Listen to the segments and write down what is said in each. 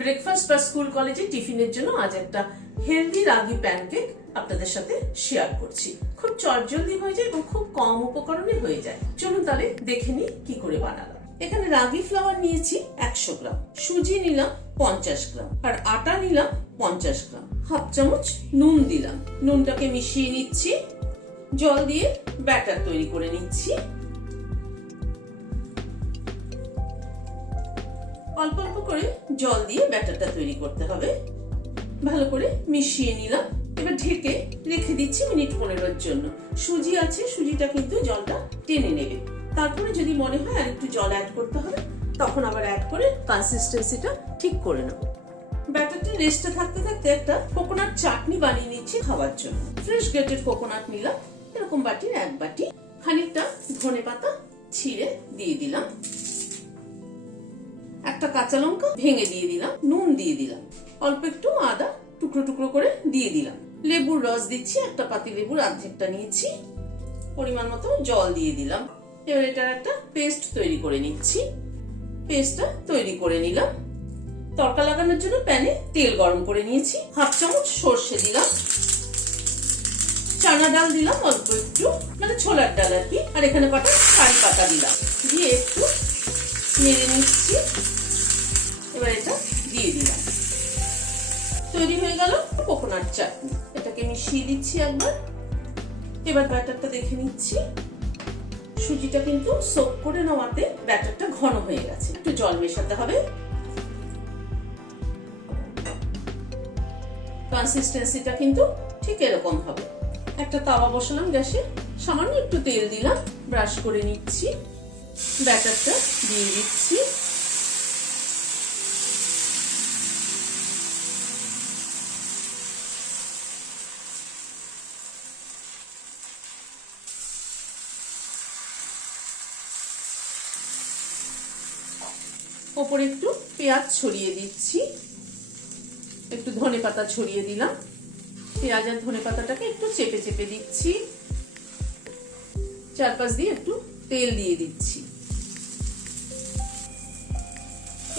Breakfast বা school কলেজে টিফিনের জন্য আজ একটা হেলদি রাগি প্যানকেক আপনাদের সাথে শেয়ার করছি। খুব চটজলদি হয়ে যায় এবং খুব কম উপকরণে হয়ে যায়। চলুন তাহলে দেখে নিই কি করে বানালাম। এখানে রাগি ফ্লাওয়ার নিয়েছি 100 গ্রাম, সুজি নিলাম 50 গ্রাম, আর আটা নিলাম 50 গ্রাম। হাফ চামচ নুন দিলাম, নুনটাকে মিশিয়ে নিচ্ছি, জল দিয়ে ব্যাটার তৈরি করে নিচ্ছি। অল্প অল্প করে জল দিয়ে ব্যাটারটা তৈরি করতে হবে। ভালো করে মিশিয়ে নিলাম। এবার ঢেকে রেখে দিচ্ছি মিনিট 15-এর জন্য। সুজি আছে, সুজিটা কিন্তু জলটা টেনে নেবে। তারপরে যদি মনে হয় আর একটু জল অ্যাড করতে হবে, তখন আবার অ্যাড করে কনসিস্টেন্সিটা ঠিক করে নেব। ব্যাটারটা রেস্টে থাকতে থাকতে একটা কোকোনাট চাটনি বানিয়ে নিচ্ছি খাওয়ার জন্য। ফ্রেশ গ্রেটেড কোকোনাট নিলাম, এরকম বাটির 1 বাটি। খানিকটা ধনেপাতা ছিঁড়ে দিয়ে দিলাম, একটা কাঁচা লঙ্কা ভেঙে দিয়ে দিলাম, নুন দিয়ে দিলাম, অল্প একটু আদা টুকরো টুকরো করে দিয়ে দিলাম। লেবুর রস দিচ্ছি, একটা পাতি লেবুর অর্ধেকটা নিয়েছি। পরিমাণ মতো জল দিয়ে দিলাম। এবার এটার একটা পেস্ট তৈরি করে নিচ্ছি। পেস্টটা তৈরি করে নিলাম। তড়কা লাগানোর জন্য প্যানে তেল গরম করে নিয়েছি। হাফ চামচ সর্ষে দিলাম, চানা ডাল দিলাম অল্প একটু, মানে ছোলার ডাল আর কি, আর এখানে কটা কারি পাতা দিলাম। দিয়ে একটু নেড়ে নিচ্ছি। এবার এটা দিয়ে দিলাম। তৈরি হয়ে গেল কোকোনাট চাটনি। এটাকে মিশিয়ে দিচ্ছি একবার। এবার ব্যাটারটা দেখে নিচ্ছি। সুজিটা কিন্তু সোক করে নেওয়াতে ব্যাটারটা ঘন হয়ে গেছে, একটু জল মেশাতে হবে। কনসিস্টেন্সিটা কিন্তু ঠিক এরকম হবে। একটা তাওয়া বসালাম গ্যাসে, সামান্য একটু তেল দিলাম, ব্রাশ করে নিচ্ছি, ব্যাটারটা দিয়ে দিচ্ছি। ওপরে একটু পেঁয়াজ ছড়িয়ে দিচ্ছি, একটু ধনেপাতা ছড়িয়ে দিলাম। পেঁয়াজ আর ধনেপাতাটাকে একটু চেপে চেপে দিচ্ছি। চারপাশ দিয়ে একটু তেল দিয়ে দিচ্ছি।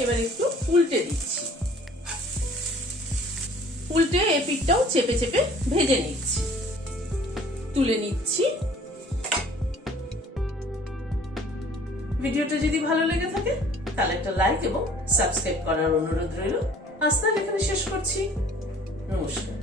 এবার একটু উল্টে দিচ্ছি। উল্টে এপিঠটাও চেপে চেপে ভেজে নিচ্ছি। তুলে নিচ্ছি। ভিডিওটা যদি ভালো লেগে থাকে তাহলে একটা লাইক এবং সাবস্ক্রাইব করার অনুরোধ রইল। আজ তাহলে এখানে শেষ করছি। নমস্কার।